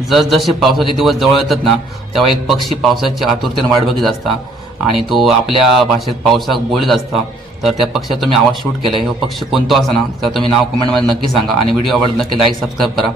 जसजसे पावसाचे दिवस जवळ येतात ना, तेव्हा एक पक्षी पावसाची आतुरतेने वाट बघत असता आणि तो आपल्या भाषेत पावसात बोलत असता. तर त्या पक्षाचा तुम्ही आवाज शूट केलाय, हो पक्षी कोणतो असा ना, तर तुम्ही नाव कमेंटमध्ये नक्की सांगा आणि व्हिडिओ आवडला नक्की लाईक सबस्क्राईब करा.